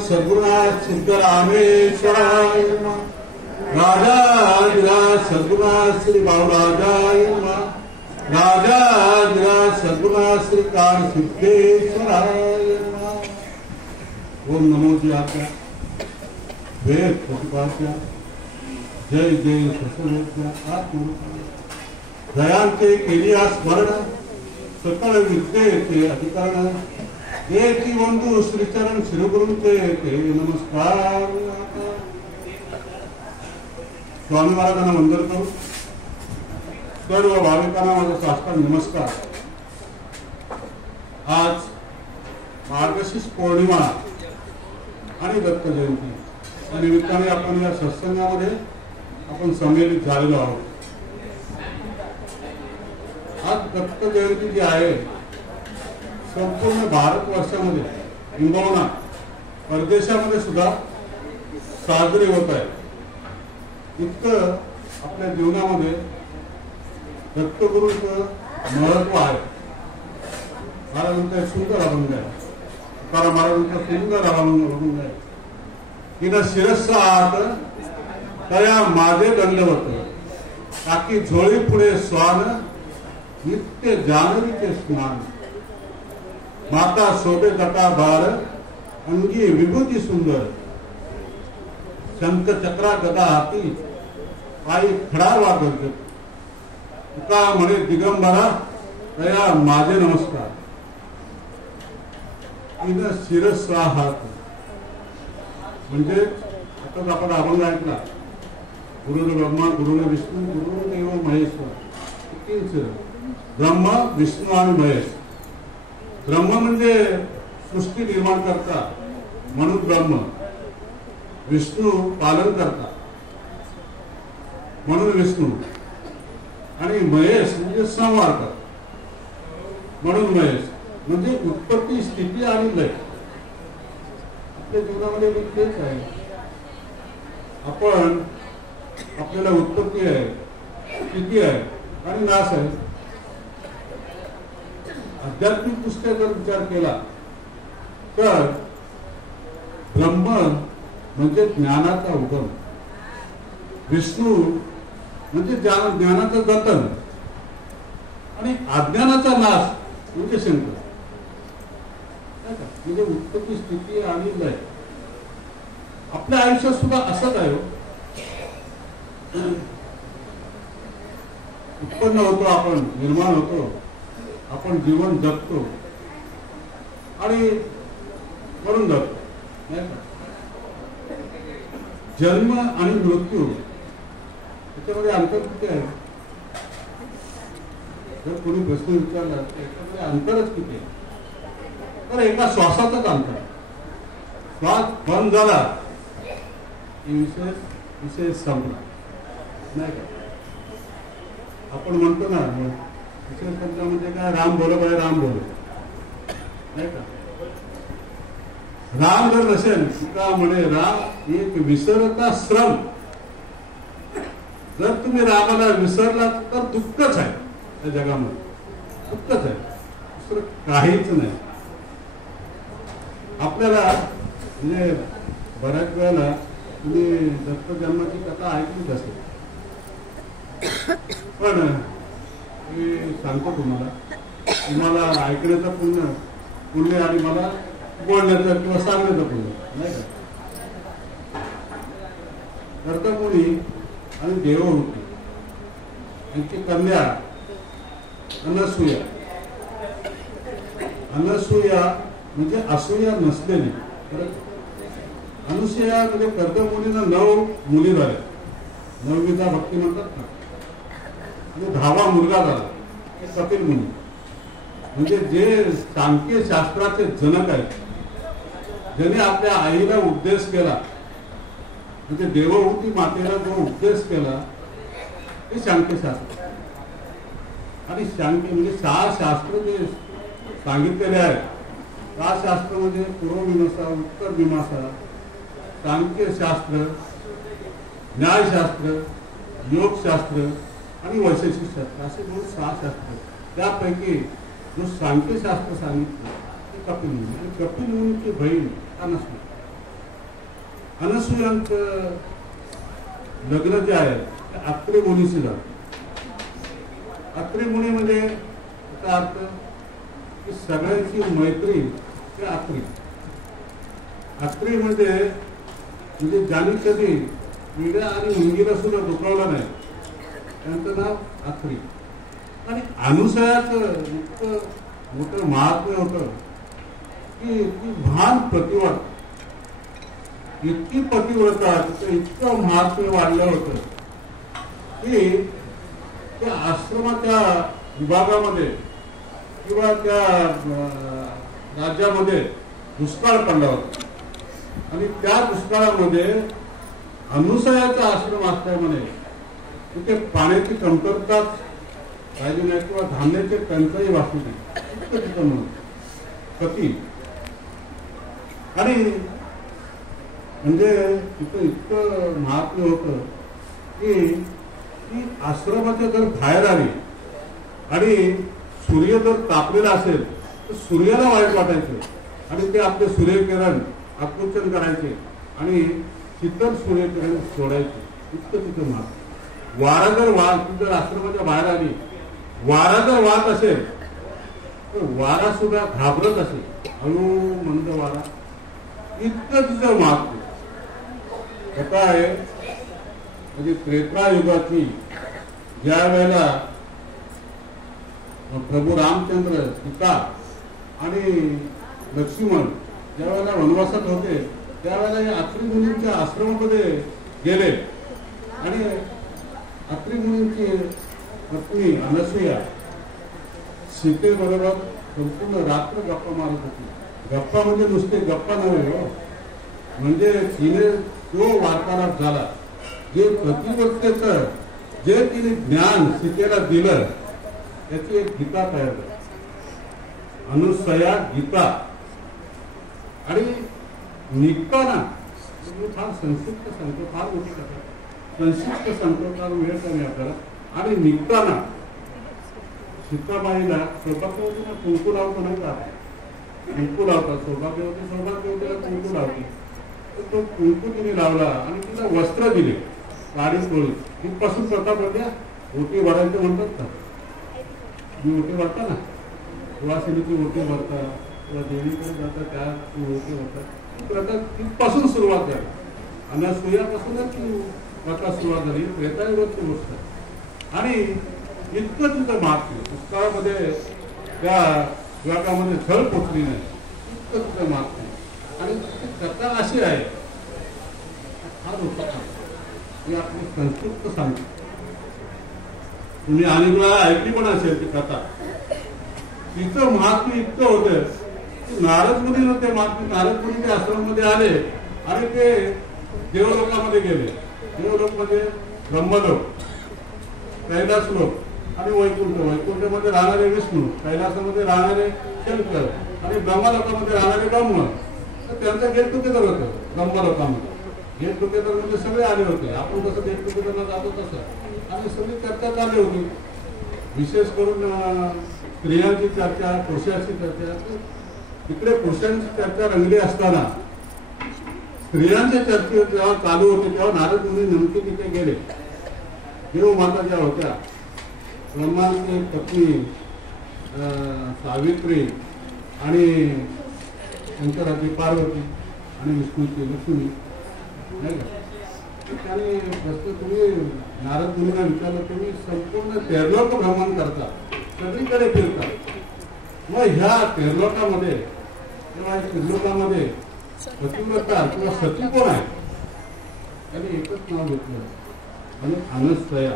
सद्गुरुनाथ सिद्धरामेश्वराय नमः। राजाधिराज सद्गुरुनाथ श्री बाळराजाय नमः। राजाधिराज सद्गुरुनाथ श्री काल सिद्धेश्वराय नमः। ओम नमो ज्ञात्या वेद प्रतिपाद्या जय जय ससुरोज्ञा आत्मरूपाय दयांते केलिया स्मरण सकळ विद्येचे अधिकरण एकी बंधू श्रीचरण श्रीगुरूंचे ते नमस्कार। स्वामी महाराजांना वंदन करू सर्व भाविकांना माझा साष्टांग नमस्कार। आज मार्गशीर्ष पौर्णिमा आणि दत्त जयंती या निमित्ताने आपण या सत्संगामध्ये आपण संमेलित झालेलो आहोत। आज दत्त जयंती जी आहे संपूर्ण भारतवर्षामध्ये किंबहुना परदेशामध्ये सुद्धा साजरी होत आहे। इतकं आपल्या जीवनामध्ये दत्तगुरूंचं महत्व आहे। महाराजांचा एक सुंदर अभंग आहे, तुकाराम महाराजांचा सुंदर अभंग आहे की न शिरसात तया माझे दंडवत टाकी झोळी पुढे स्वान नित्य जानवीचे स्नान माता शोभे जटा भार अंगी विभूती सुंदर शंख चक्रा गदा हाती पायी खडावा गर्जत तुका म्हणे दिगंबरा तया माझे नमस्कार इन शिरस्वाहात म्हणजे आताच आपण अभंग ऐकला गुरुर ब्रह्मा गुरुर विष्णू गुरुदेव महेश्वर ब्रह्मा विष्णू आणि महेश। ब्रह्म म्हणजे सृष्टी निर्माण करता म्हणून ब्रह्म, विष्णू पालन करता म्हणून विष्णू आणि महेश म्हणजे संहार करता म्हणून महेश। म्हणजे उत्पत्ती स्थिती आणि लय आपल्या जीवनामध्ये तेच आहे। आपण आपल्याला उत्पत्ती आहे, स्थिती आहे आणि नाश आहे। आध्यात्मिक दृष्ट्या जर विचार केला तर ब्रह्म म्हणजे ज्ञानाचा उगम, विष्णू म्हणजे ज्ञानाचं जतन आणि अज्ञानाचा नाश म्हणजे शंकर। म्हणजे उत्पत्ती स्थिती आणि लय आपल्या आयुष्यात सुद्धा असंच आहे। उत्पन्न होतो, आपण निर्माण होतो, आपण जीवन जगतो आणि मरून जातो नाही का। जन्म आणि मृत्यू याच्यामध्ये अंतर किती आहे? जर कोणी प्रश्न विचारला तर याच्यामध्ये अंतरच किती आहे? तर एका श्वासाचंच अंतर। श्वास बंद झाला की विषय संपला नाही का। आपण म्हणतो ना विषय संपला म्हणजे काय, राम बोलो बाय राम बोलो नाही का। राम जर नसेल तुका म्हणे राम एक विसरता श्रम। जर तुम्ही रामाला विसरला तर दुःखच आहे त्या जगामध्ये, दुःखच आहे, दुसरं काहीच नाही। आपल्याला म्हणजे बऱ्याच वेळेला तुम्ही दत्त जन्माची कथा ऐकलीच असेल, पण मी सांगतो तुम्हाला ऐकण्याचं पुण्य आणि मला बोलण्याचं किंवा सांगण्याचं पुण्य नाही का। कर्तमुनी आणि देवहूती यांची कन्या अनसूया। अनसूया म्हणजे असूया नसलेली। अनुसूया म्हणजे कर्तमुनींना 9 मुली झाल्या, 9वीचा भक्ती म्हणतात ना, आणि 10वा मुलगा झाला कपिल मुनी। म्हणजे जे सांख्य शास्त्राचे जनक आहेत, ज्याने आपल्या आईला उपदेश केला, म्हणजे देवहूती मातेला जो उपदेश केला ते सांख्यशास्त्र। आणि सांख्य म्हणजे 6 शास्त्र जे सांगितलेले आहेत, 6 शास्त्र म्हणजे पूर्वमीमांसा, उत्तर मीमांसा, सांख्यशास्त्र, न्यायशास्त्र, योगशास्त्र आणि वैशेषिक शास्त्र असे म्हणून 6 शास्त्र। त्यापैकी जो सांख्यशास्त्र सांगितलं ते कपिल मुनी। कपिल मुनीची बहीण अनसूया अनसूयांचं लग्न जे आहे ते अत्रि मुनीशी झालं. अत्रि मुनी म्हणजे त्याचा अर्थ की सगळ्यांची मैत्री ते अत्रि. अत्रि म्हणजे ज्यांनी कधी पिढ्या आणि मुंगीला सुद्धा दुखावलं नाही त्यांचं नाव अत्रि. आणि अनुसयाचं इतकं मोठं महात्म्य होतं की ती महान प्रतिव्रता, इतकी पतिव्रता, इतकं महात्म्य वाढलं होतं की त्या आश्रमाच्या विभागामध्ये किंवा त्या राज्यामध्ये दुष्काळ पडला होता. आणि त्या दुष्काळामध्ये अनुसयाचा आश्रम असल्यामुळे तिथे पाण्याची कमतरता राहिली नाही किंवा धान्याची टंचाई वाचली नाही. इतकं तिथं म्हणून पती आणि म्हणजे तिथं इतकं महात्म्य होतं की ती आश्रमाच्या जर बाहेर आली आणि सूर्य जर तापलेला असेल तर सूर्याला वाईट वाटायचं आणि ते आपले सूर्यकिरण आकुंचन करायचे आणि शीतल सूर्यकिरण सोडायचे. इतकं तिथं महात्म्य. वारा जर आश्रमाच्या बाहेर आली, वारा जर वाहत असेल तर वारा सुद्धा घाबरत असेल, हळू मंद वारा. इतकं तिचं महात्म्य. कथा आहे म्हणजे त्रेता युगाची ज्या वेळेला प्रभू रामचंद्र, सीता आणि लक्ष्मण ज्या वेळेला वनवासात होते त्यावेळेला या अत्रि मुनींच्या आश्रमामध्ये गेले आणि अत्रि मुनींची पत्नी अनसूया सीतेबरोबर संपूर्ण रात्र गप्पा मारत होती. गप्पा म्हणजे नुसते गप्पा नव्हे हो, म्हणजे तिने जो वार्तालाप झाला, जे प्रतिवत्तेचं जे तिने ज्ञान सीतेला दिलं त्याची एक गीता तयार झाली, अनुसया गीता. आणि निघताना फार संक्षिप्त सांगतो, फार मोठी कथा, संक्षिप्त सांगतो कारण वेळ कमी आपल्याला. आणि निघताना सीताबाईला सौभाग्यवतीला कुंकू लावतो नाही का, कुंकू लावतात. सौभाग्यवतीला कुंकू लावते. तर तो कुंकू तिने लावला आणि तिला वस्त्र दिले, साडी टोळी. तिथपासून प्रथा पडल्या ओटी भरायचं म्हणतात ना, मी ओटी भरता ना, सुवासिनीची ओटी भरतात किंवा देवीकडे जातात त्या ओटी भरतात. प्रथा तिथपासून सुरुवात झाली. अनसूयापासूनच प्रथा सुरुवात झाली. त्रेतायुगाची गोष्ट. आणि इतकं तिथं महात्म्य. पुस्तकामध्ये त्या विभागामध्ये झळ पोचली नाही, इतकं तिथं महात्म्य. आणि कथा अशी आहे, फार उत्तम ही आपली संस्कृत सांगते. तुम्ही अनेक वेळा ऐकली पण असेल ती कथा. तिचं महात्म्य इतकं होतं की नारद मुनी होते महात्म्य. नारद मुनी ते आश्रममध्ये आले आणि ते देवलोकामध्ये गेले. देवलोक म्हणजे ब्रह्मलोक, कैलास लोक आणि वैकुंठ. वैकुंठमध्ये राहणारे विष्णू, कैलासामध्ये राहणारे शंकर आणि ब्रह्मलोकामध्ये राहणारे ब्रह्म. तर त्यांचं गेट टुगेदर होतं ब्रह्मलोकामध्ये. गेट टुगेदर म्हणजे सगळे आले होते. आपण कसं गेट टुगेदरला जातो तसं. आणि सगळी चर्चा चालली होती, विशेष करून स्त्रियांची चर्चा, पुरुषांची चर्चा. तिकडे पुरुषांची चर्चा रंगली असताना स्त्रियांच्या चर्चे जेव्हा चालू होते तेव्हा नारद मुनी नेमके तिथे गेले. देव माता ज्या होत्या, ब्रह्मांची पत्नी सावित्री आणि शंकराची पार्वती आणि विष्णूची लक्ष्मी, नाही का. त्याने प्रश्न तुम्ही नारद मुनीला विचारलं, तुम्ही संपूर्ण तेरलोक भ्रमण करता, सगळीकडे फिरता, मग ह्या तेरलोकामध्ये किंवा त्रिलोकामध्ये पतिव्रता किंवा सती कोण आहे? त्याने एकच नाव घेतलं आणि अनसूया.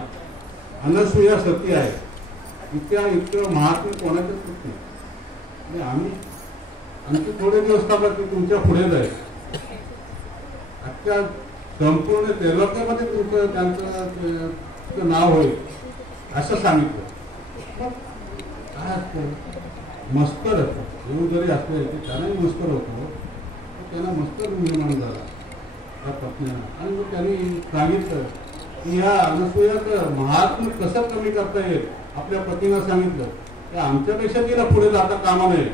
अनसूया सती आहे. इतकं महात्म्य कोणाच्याच नाही. आम्ही आमचे थोडे दिवस थांबत की तुमच्या पुढे जाईल. आजच्या संपूर्ण तेरलोकामध्ये तुमचं त्यांचं नाव होईल असं सांगितलं. काय असतं, मस्तर होतं. देव जरी असले की त्यांनाही मस्तर होतो. त्यांना मस्तर निर्माण झाला त्या पत्नीला. आणि मग त्यांनी सांगितलं की ह्या अनसूयाचं महात्म्य कसं कमी करता येईल. आपल्या पतीनं सांगितलं की आमच्यापेक्षा तिला पुढे जाता कामा नये,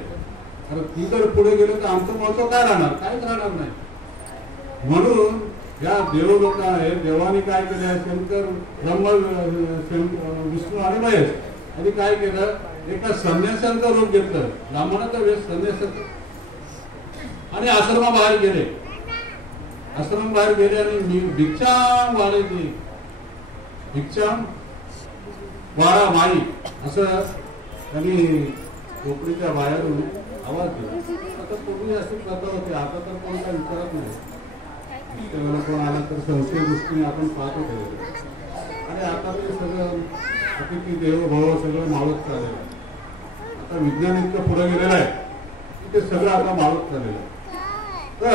कारण ती जर पुढे गेली तर आमचं महत्व काय राहणार, काहीच राहणार नाही. म्हणून या देव लोकांना हे देवाने काय केलं, शंकर ब्रह्म विष्णू आणि महेश आणि काय केलं, एका संन्यासाचं रूप घेतलं, ब्राह्मणाचा वेश संन्यासाचं, आणि आश्रमाबाहेर गेले. आश्रमाबाहेर गेले आणि भिक्षा वाढायची, भिक्षा वाडा माई असं त्यांनी कोकणीच्या बाहेरून आवाज दिला. आता पूर्वी अशी प्रथा होती, आता तर कोण काय विचारत नाही. कोण आला तर संशय दृष्टीने आपण पाहतो आणि आता ते सगळं अतिथी देव भाव सगळं मावत चाललेलं आहे. आता विज्ञान इतकं पुढे गेलेलं आहे की ते सगळं आता मावत चाललेलं आहे. तर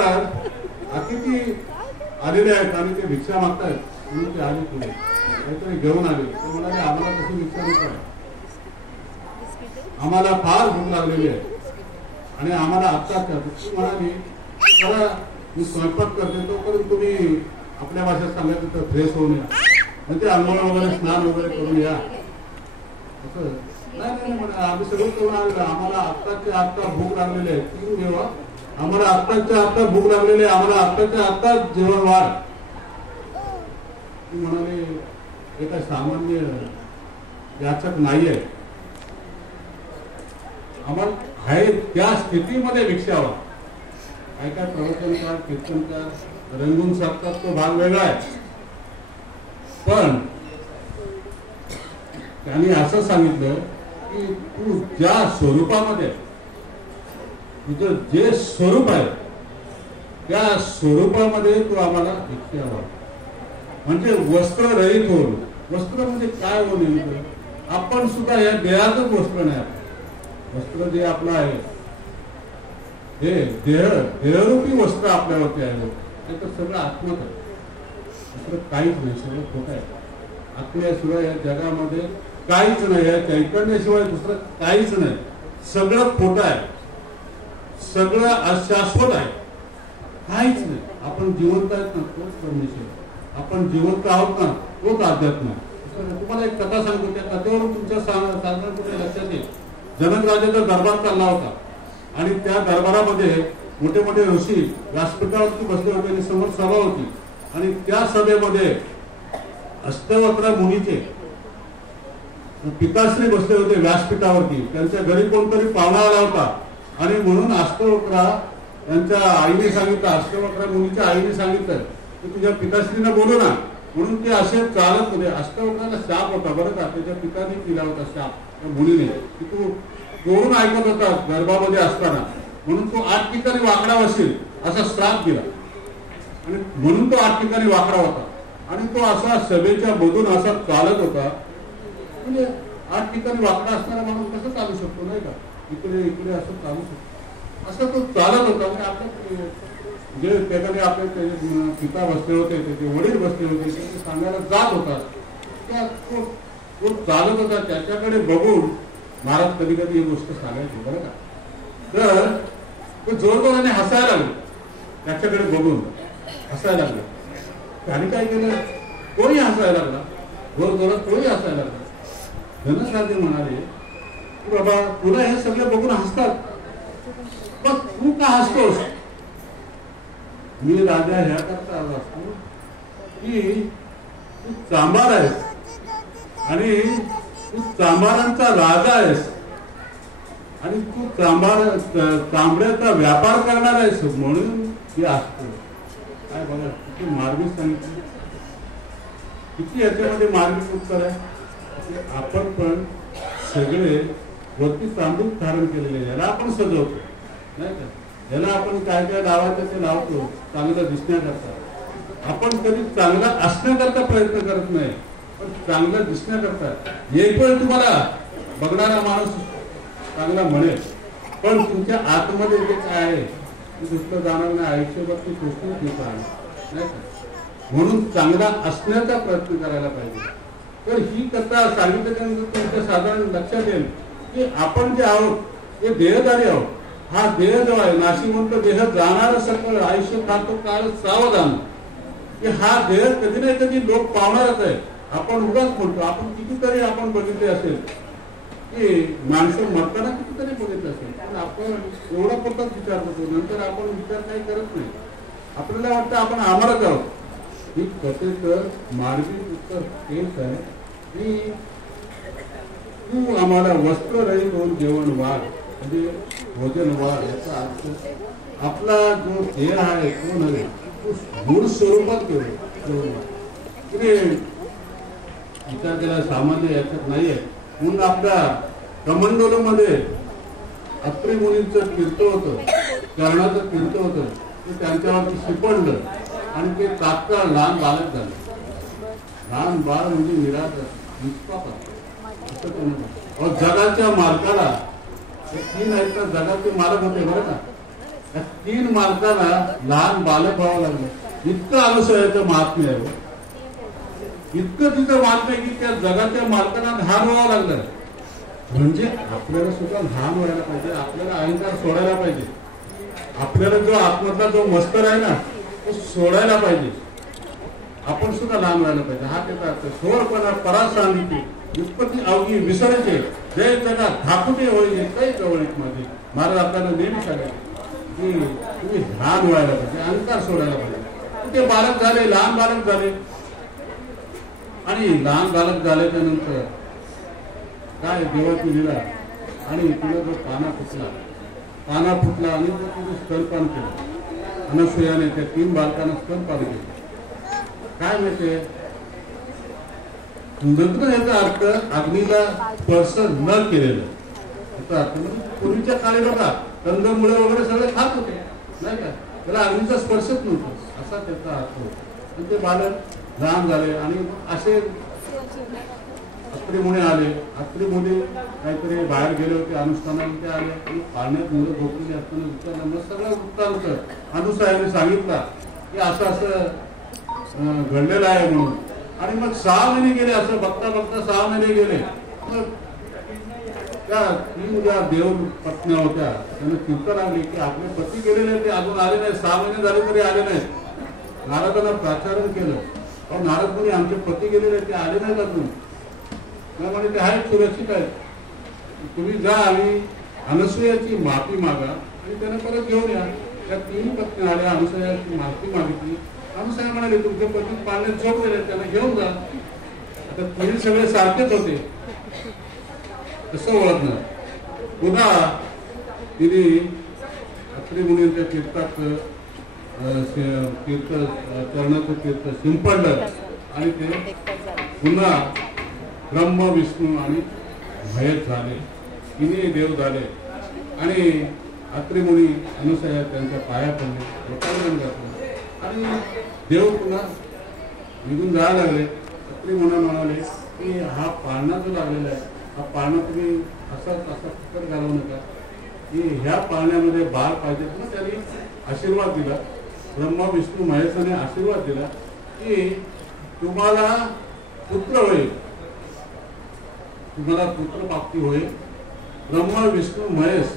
अतिथी आलेले आहेत आणि ते भिक्षा मागतायत म्हणून ते आले पुढे काहीतरी घेऊन आले. ते म्हणाले आम्हाला कशी भिक्षा नको आहे, आम्हाला फार भूक लागलेली आहे आणि आम्हाला आत्ताच म्हणाली मला मी स्वयंपाक करते तोपर्यंत तुम्ही आपल्या भाषेत सांगायचं तर फ्रेश होऊन या, म्हणजे आंघोळ वगैरे स्नान वगैरे करून या. असं नाही म्हणा, आम्ही सगळं करून आलेलं, आम्हाला आत्ताच्या आत्ता भूक लागलेली आहे, ती जेव्हा आम्हाला आत्ताच्या आत्ता भूक लागलेली आहे, आम्हाला आत्ताच्या आत्ताच जेवण वाढ. ती म्हणाले हे काय सामान्य याचक नाही आहे, आम्हाला आहे त्या स्थितीमध्ये भिक्षा व्हा. काय काय प्रवचनकार कीर्तनकार रंगून सांगतात तो भाग वेगळा आहे, पण त्यांनी असं सांगितलं की तू ज्या स्वरूपामध्ये तुझं जे स्वरूप आहे त्या स्वरूपामध्ये तू आम्हाला भिक्षा व्हा. म्हणजे वस्त्र रहित होऊन, वस्त्र म्हणजे काय हो नेमकं, आपण सुद्धा या देहाचंच वस्त्र नाही. वस्त्र जे आपलं आहे हे देहरूपी वस्त्र आपल्यावरती आहे, ते तर सगळं आत्मच आहे, दुसरं काहीच नाही, सगळं खोटं आहे. आत्म्याशिवाय या जगामध्ये काहीच नाही आहे, चैतन्याशिवाय दुसरं काहीच नाही, सगळं खोटं आहे, सगळं अशाश्वत आहे, काहीच नाही. आपण जिवंत आहेत ना तोच परमेश्वर, आपण जिवंत आहोत ना तोच अध्यात्म. तुम्हाला एक कथा सांगतो, त्या कथेवरून तुमच्या साधारण कुठे लक्षात येईल. जनक राजाचा दरबार चालला होता आणि त्या दरबारामध्ये मोठे मोठे ऋषी व्यासपीठावरती बसले होते आणि समोर सभा होती आणि त्या सभेमध्ये अष्टवक्र मुनीचे पिताश्री बसले होते व्यासपीठावरती. त्यांच्या घरी कोणतरी पाहुणा आला होता आणि म्हणून अष्टवक्र त्यांच्या आईने सांगितलं, अष्टवक्र मुनीच्या आईने सांगितलं की तुझ्या पिताश्रीने बोलू ना. म्हणून ते असे चालत होते. अष्टवक्राला शाप होता बरं का, त्याच्या पिताने दिला होता शाप त्या मुलीने की तू दोन ऐकत होता गर्भामध्ये असताना, म्हणून तो 8 ठिकाणी वाकडा वशील असा श्राप दिला आणि म्हणून तो 8 ठिकाणी वाकडा होता. आणि तो असा सभेच्या मधून असा चालत होता. म्हणजे 8 ठिकाणी वाकडा असणारा माणूस कसं चालू शकतो नाही का, इकडे इकडे असं चालू शकतो, असं तो चालत होता. म्हणजे आपल्या जे त्याकडे आपले पिता बसले होते, त्याचे वडील बसले होते, ते सांगायला जात होता. तो चालत होता. त्याच्याकडे बघून महाराज कधी कधी ही गोष्ट सांगायची बरं का. तर तो जोरजोराने हसायला लागलो, त्याच्याकडे बघून हसायला लागला. त्याने काय केलं, तोही हसायला लागला, जोरजोरात तोही हसायला लागला. जनक राजे म्हणाले की बाबा तुला हे सगळे बघून हसतात, पण तू का हसतोस. मी राजा ह्या करता आलो असतो की तू चांभार आहेस आणि तू चांभारांचा राजा आहेस आणि तू तांबड्याचा व्यापार करणार आहेस म्हणून हे असतो. काय बघा किती मार्मिक सांगितलं, किती याच्यामध्ये मार्मिक उत्तर आहे. आपण पण सगळे वरती तांदूळ धारण केलेले, याला आपण सजवतो नाही का, याला आपण काय काय लावायचं ते लावतो चांगलं दिसण्याकरता. आपण कधी चांगला असण्याकरता प्रयत्न करत नाही, पण चांगलं दिसण्याकरता. एक वेळ तुम्हाला बघणारा माणूस चांगला म्हणेल, पण तुमच्या आतमध्ये जे काय आहे ते दुसरं जाणार नाही. आयुष्यभर ती गोष्ट घेत नाही का. म्हणून चांगला असण्याचा प्रयत्न करायला पाहिजे. तर ही कथा सांगितल्यानंतर तुमच्या साधारण लक्षात येईल की आपण जे आहोत ते देहधारी आहोत. हा देह जो आहे नाशिवंत देह जाणार सकळ आयुष्य खातो काळ सावधान, की हा देह कधी ना कधी लोक पावणारच आहे. आपण उगाच म्हणतो, आपण कितीतरी आपण बघितले असेल की माणसं मरताना कितीतरी बघितलं असेल, पण आपण एवढा पुरताच विचार करतो, नंतर आपण विचार काही करत नाही. आपल्याला वाटतं आपण आम्हालाच आहोत. ही कथेचं मानवी उत्तर तेच आहे की तू आम्हाला वस्त्ररहित होऊन जेवण वाढ, म्हणजे भोजन वाढ. याचा अर्थ आपला जो देह आहे तो नव्हे, तो मूळ स्वरूपात जेवण वाढ. विचार केला सामान्य याच्यात नाहीये. म्हणून आपल्या कमंडोलमध्ये अत्रि मुनींचं कीर्त होतं, कर्णाचं कीर्त होतं, ते त्यांच्यावरती शिपडलं आणि ते तात्काळ लहान बालक झालं. लहान बाळ म्हणजे निराधार निष्पाप असं त्यांना. जगाच्या मालकाला 3 आहेत तर जगाचे मालक होते बरं का. त्या 3 मालकाला लहान बालक व्हावं लागलं. इतकं अनुसयाचं महात्म्य आहे, इतकं तिचं महात्म्य की त्या जगाच्या मालकाला लहान व्हावं लागलं. म्हणजे आपल्याला सुद्धा लहान व्हायला पाहिजे, आपल्याला अहंकार सोडायला पाहिजे, आपल्याला जो आत्मधला जो मस्तर आहे ना तो सोडायला पाहिजे, आपण सुद्धा लहान व्हायला पाहिजे. हा त्याचा अर्थ. सोरपणा परासांगिती उत्पत्ती अवघी विसरायचे, जय जगात धाकुटे होईल काही जवळीक माझे. महाराज आपल्याला नेहमी सांगायचे की तुम्ही लहान व्हायला पाहिजे, अहंकार सोडायला पाहिजे. ते बालक झाले, लहान बालक झाले. आणि लहान बालक झाल्याच्या नंतर काय देवाची लीला. आणि तिला जो पाना फुटला आणि तो तिने स्तनपान केलं. अनसुयाने त्या 3 बालकांना स्तनपान केलं. काय माहितीये नंतर याचा अर्थ अग्नीला स्पर्श न केलेलं. याचा अर्थ म्हणजे पूर्वीच्या काळी बघा कंदमुळे वगैरे सगळे खात होते नाही का, त्याला अग्नीचा स्पर्शच नव्हता असा त्याचा अर्थ होता. आणि ते बालक लहान झाले आणि असे अत्रि मुनी आले. अत्रि मुनी काहीतरी बाहेर गेले होते अनुष्ठानाला, ते आले आणि पाण्यात मुलं झोपलेली असताना विचारलं. मग सगळं वृत्तांत अनुसायाने सांगितला की असं असं घडलेलं आहे म्हणून. आणि मग 6 महिने गेले. असं बघता बघता 6 महिने गेले. मग त्या 3 ज्या देव पत्न्या होत्या त्यांना चिंता लागली की आपले पती गेलेले ते अजून आले नाही, 6 महिने झाले तरी आले नाही. नारदांना प्राचारण केलं. अहो नारद मुनी आमचे पती गेलेले ते आले नाहीत अजून. म्हणजे ते आहेत सुरक्षित आहेत, तुम्ही जा आणि अनसुयाची माफी मागा आणि त्यांना परत घेऊन या. त्या 3 पत्नी आल्या, अनसुयाची माफी मागितली. अनुसया म्हणाले तुमचे पती पाण्यात झोपलेले, त्यांना घेऊन जा. आता तुम्ही सगळे सारखेच होते, कसं ओळखणार. पुन्हा तिने अत्रि मुनींच्या तीर्थात चरणाचं तीर्थ शिंपडलं आणि ते पुन्हा ब्रह्म विष्णू आणि महेश झाले. 3 देव झाले. आणि अत्रि मुनी अनुसया त्यांच्या पाया पडले, लोकांना घातलं आणि देव पुन्हा निघून जायला लागले. अत्रि मुनी म्हणाले की हा पाळणा जो लागलेला आहे, हा पाळणा तुम्ही असा फुकट घालवू नका, की ह्या पाळण्यामध्ये बाळ पाहिजे. ना त्यांनी आशीर्वाद दिला. ब्रह्मा विष्णू महेशाने आशीर्वाद दिला की तुम्हाला पुत्र होईल, तुम्हाला पुत्र प्राप्ती होईल. ब्रह्मा विष्णू महेश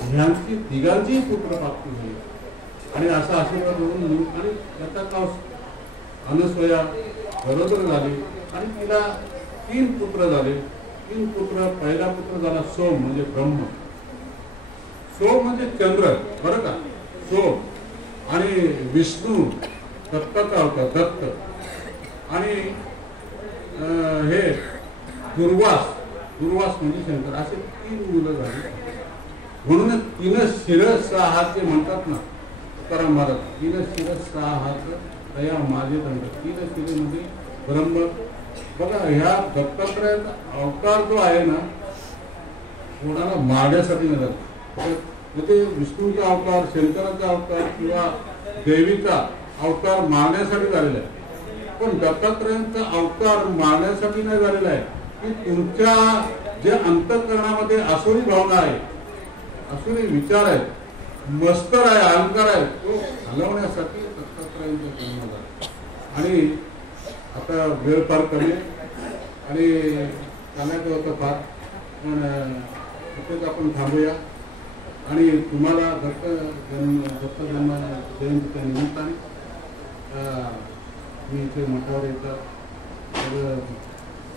ह्यांची तिघांची पुत्र प्राप्ती होईल. आणि असा आशीर्वाद होऊन आणि त्याचा नाव अनसुया गरोदर झाली आणि तिला 3 पुत्र झाले. 3 पुत्र. पहिला पुत्र झाला सोम म्हणजे ब्रह्म. सोम म्हणजे चंद्र बरं का, सोम. आणि विष्णू दत्ताचा होता, दत्त. आणि हे दुर्वास म्हणजे शंकर. असे 3 मुलं झाली. म्हणून 3 शिरस 6 हात म्हणतात ना तुकाराम महाराज. 3 शिरस 6 हात तया माझे दंड. 3 शिरेमध्ये ब्रह्म. बघा ह्या दत्तात्रयाचा अवतार जो आहे ना कोणाला मारण्यासाठी नाही. म्हणजे विष्णूचा अवतार, शंकराचा अवतार किंवा देवीचा अवतार मारण्यासाठी झालेला आहे. पण दत्तात्रयांचा अवतार मारण्यासाठी नाही झालेला आहे, की तुमच्या जे अंतःकरणामध्ये आसुरी भावना आहे, आसुरी विचार आहेत, मस्तर आहे, अहंकार आहे, तो हलवण्यासाठी दत्तात्रयांचा जन्म झाला. आणि आता वेळ फार कमी आणि सांगायचं होतं फार, पण तिथेच आपण थांबूया. आणि तुम्हाला दत्त जन्म जयंतीच्या निमित्ताने मी इथे मठावर येतात तर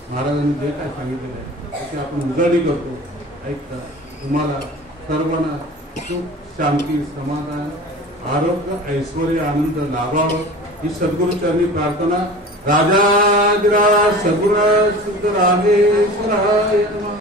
महाराजांनी जे काय सांगितलेलं आहे त्याची आपण उजाळी करतो, ऐकता. तुम्हाला सर्वांना सुख, शांती, समाधान, आरोग्य ऐश्वर आनंद लाभावं ही सद्गुरूचरणी प्रार्थना. राजाधिराज सद्गुरू सिद्धरामेश्वराय नमः.